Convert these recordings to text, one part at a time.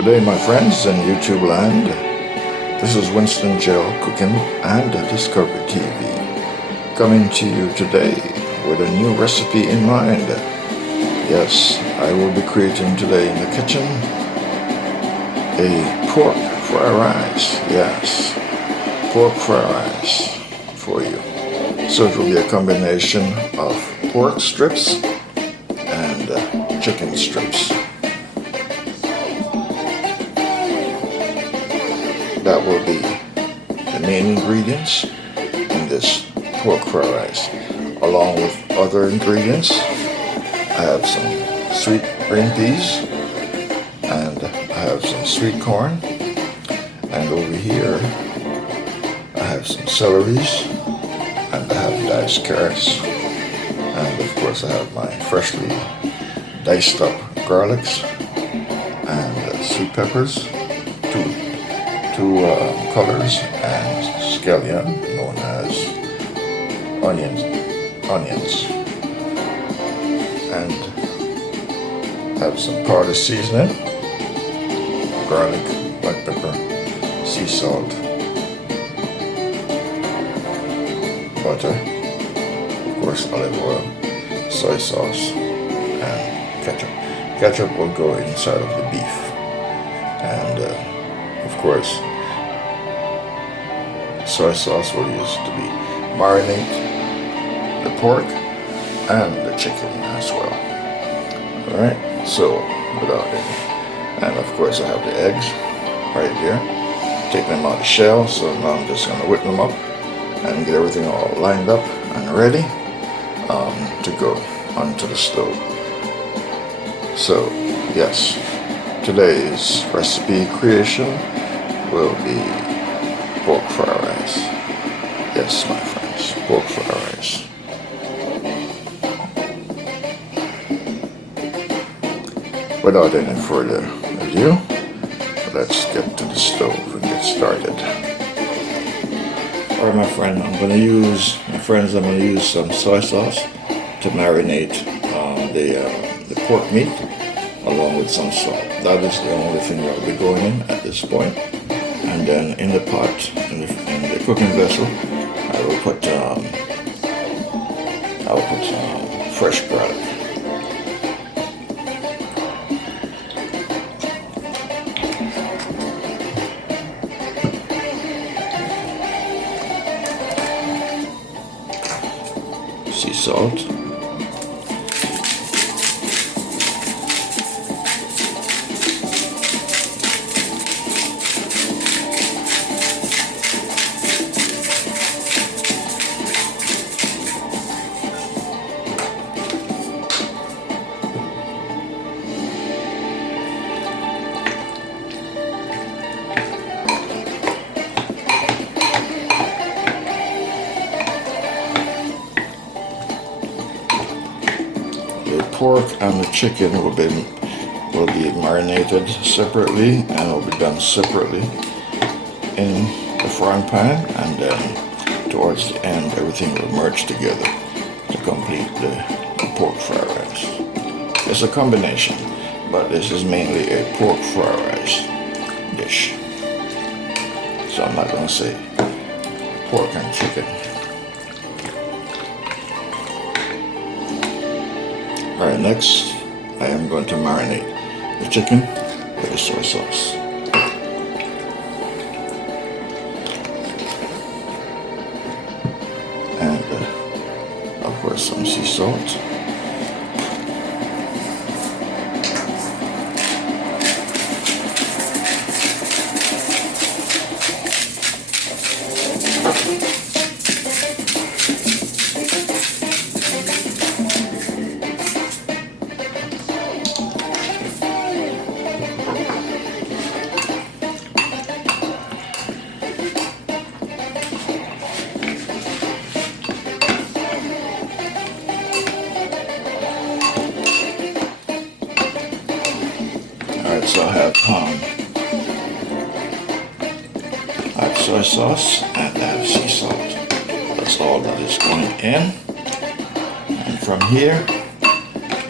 Good day, my friends in YouTube land. This is Winston Gel Cooking and Discovery TV, coming to you today with a new recipe in mind. Yes, I will be creating today in the kitchen a pork fried rice. Yes, pork fried rice for you. So it will be a combination of pork strips and chicken strips. That will be the main ingredients in this pork fried rice. Along with other ingredients, I have some sweet green peas, and I have some sweet corn, and over here I have some celeries, and I have diced carrots, and of course I have my freshly diced up garlics and sweet peppers, two colors, and scallion known as onions, and have some powder seasoning, garlic, black pepper, sea salt, butter, of course olive oil, soy sauce, and ketchup. Ketchup will go inside of the beef, and of course soy sauce will use to be marinate the pork and the chicken as well. Alright, so without any, and of course I have the eggs right here. Take them out of the shell, so now I'm just going to whip them up and get everything all lined up and ready to go onto the stove. So yes, today's recipe creation will be pork fried rice. Yes, my friends, pork fried rice. Without any further ado, let's get to the stove and get started. Alright, my friend, I'm going to use some soy sauce to marinate the pork meat along with some salt. That is the only thing that will be going in at this point. And then in the pot, in the cooking vessel, I will put fresh garlic. Sea salt. The pork and the chicken will be marinated separately and will be done separately in the frying pan, and then towards the end everything will merge together to complete the pork fried rice. It's a combination, but this is mainly a pork fried rice dish, so I'm not going to say pork and chicken. Alright, next I am going to marinate the chicken with the soy sauce. And of course some sea salt. Alright, so I have soy sauce and I have sea salt. That's all that is going in. And from here,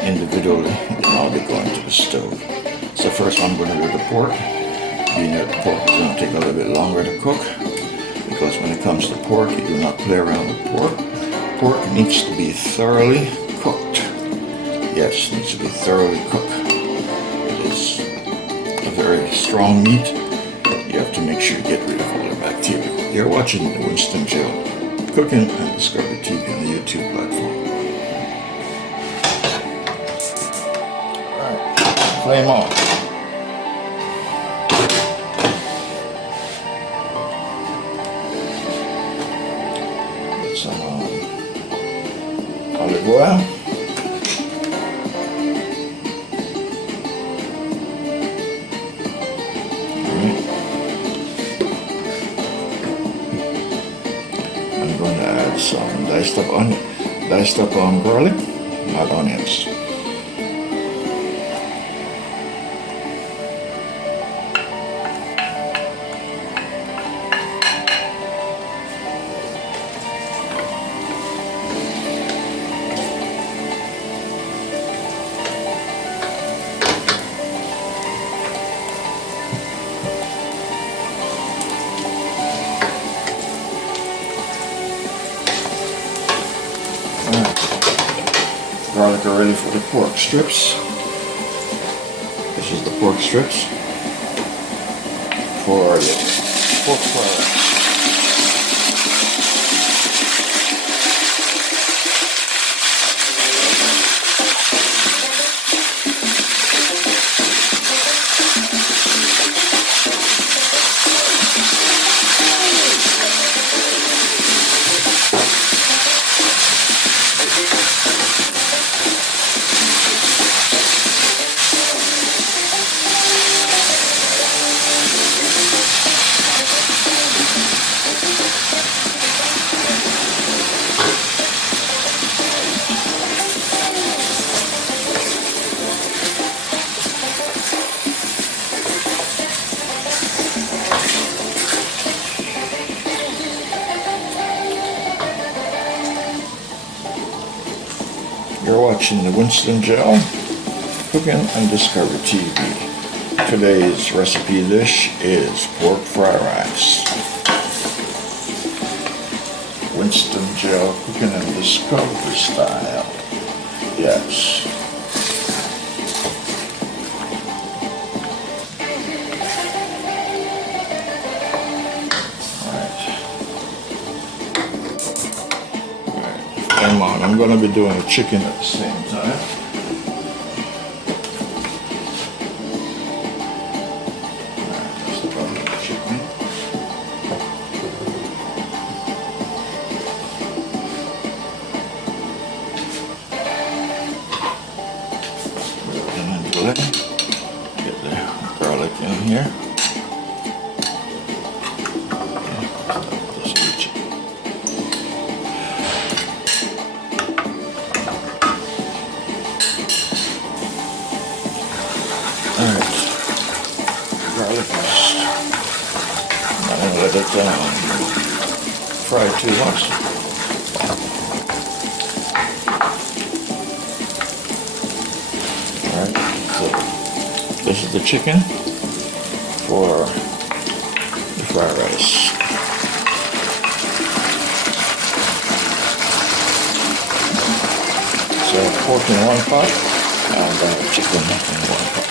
individually, I'll be going to the stove. So first I'm going to do the pork. Being that the pork is going to take a little bit longer to cook, because when it comes to pork, you do not play around with pork. Pork needs to be thoroughly cooked. Yes, it needs to be thoroughly cooked. It is a very strong meat. You have to make sure you get rid of all the bacteria. You're watching the Winston Joe Cooking and Discovery TV on the YouTube platform. Alright, flame on. Get some olive oil. I'm going to add some diced up garlic, not onions. Garlic are ready for the pork strips. This is the pork strips for the pork fry. You're watching the Winston Joe Cooking and Discovery TV. Today's recipe dish is pork fried rice. Winston Joe Cooking and Discovery style. Yes. I'm going to be doing the chicken at the same time. That's the bottom of the chicken. Get the garlic in here. Alright, garlic is not going to let it fry too much. Alright, so this is the chicken for the fried rice. So pork in one pot and chicken in one pot.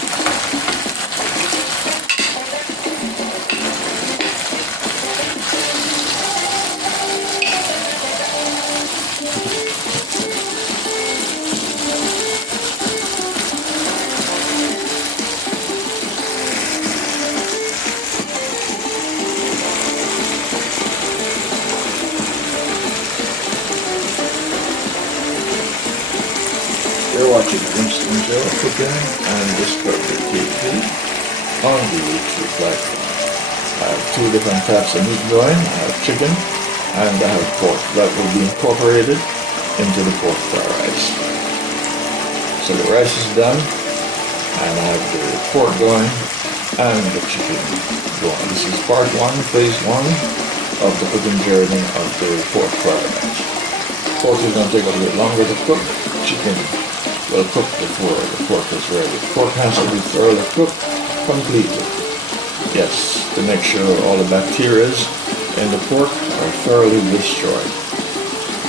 You're watching Winston Joe Cooking and Discovery TV on the YouTube platform. I have two different types of meat going. I have chicken and I have pork that will be incorporated into the pork fried rice. So the rice is done and I have the pork going and the chicken going. This is part one, phase one of the cooking journey of the pork fried rice. Pork is going to take a little bit longer to cook. Chicken well cooked before the pork is ready. The pork has to be thoroughly cooked completely. Yes, to make sure all the bacteria in the pork are thoroughly destroyed.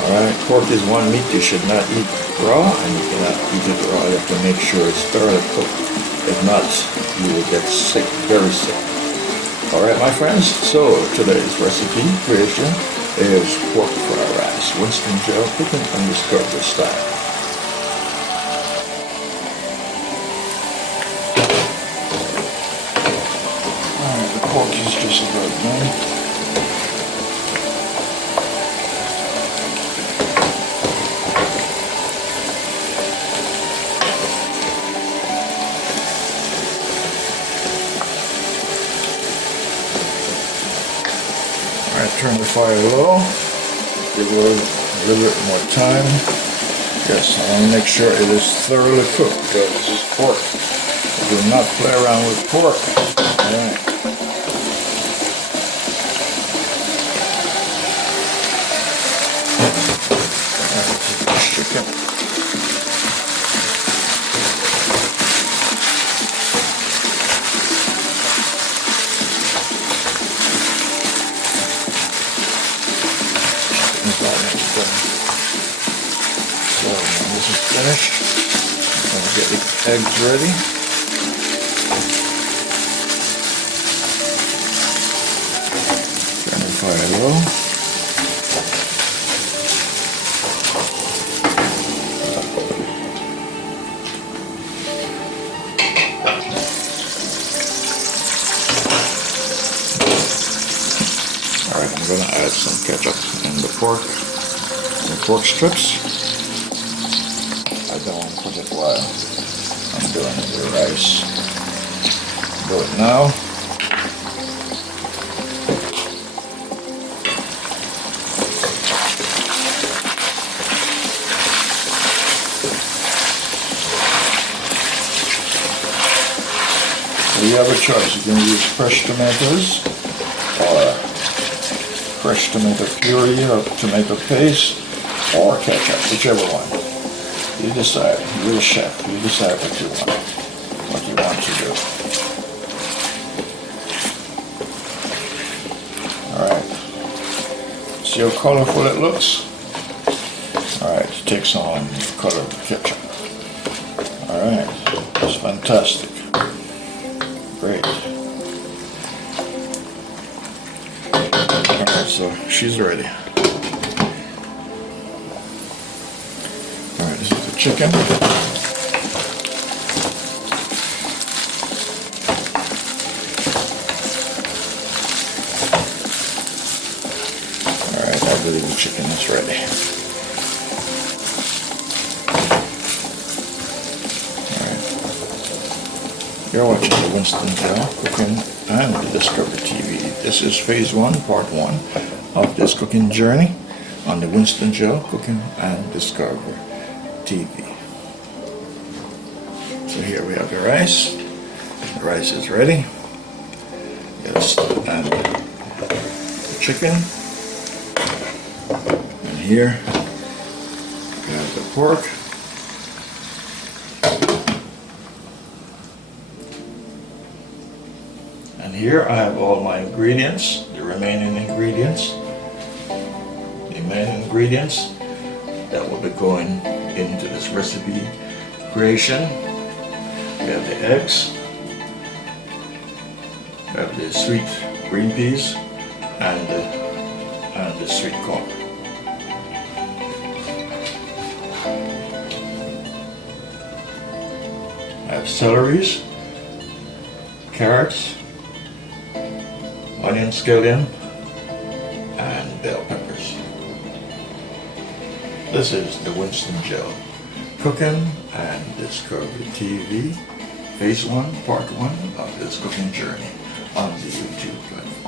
Alright, pork is one meat you should not eat raw, and you cannot eat it raw. You have to make sure it's thoroughly cooked. If not, you will get sick, very sick. Alright, my friends, so today's recipe creation is pork fried rice, Winston Joe cooking on the Discovery style. Alright, the pork is just about done. Alright, turn the fire low, give it a little bit more time. Yes, I want to make sure it is thoroughly cooked because this is pork. Do not play around with pork. Alright. Alright, chicken. So when this is finished, I'm going to get the eggs ready. Turn the fire low. Alright, I'm going to add some ketchup in the pork. Pork strips. I don't want to put it while I'm doing the rice. Do it now. So you have a choice. You can use fresh tomatoes or fresh tomato puree or tomato paste, or ketchup, whichever one. You decide. You're the chef. You decide what you want to do. Alright. See how colorful it looks? Alright, take some color of the ketchup. Alright, that's fantastic. Great. Alright, so she's ready. Alright, this is the chicken. Alright, I believe the chicken is ready. Alright. You're watching the Winston Joe Cooking and the Discovery TV. This is phase 1, part 1 of this cooking journey on the Winston Joe Cooking and Discovery TV. So here we have the rice. The rice is ready. Yes, and the chicken. And here we have the pork. And here I have all my ingredients, the remaining ingredients. The main ingredients that will be going into this recipe creation. We have the eggs, we have the sweet green peas, and the sweet corn. I have celeries, carrots, onion scallion, and bell peppers. This is the Winston Joe Cooking and Discovery TV, phase 1, part 1 of this cooking journey on the YouTube platform.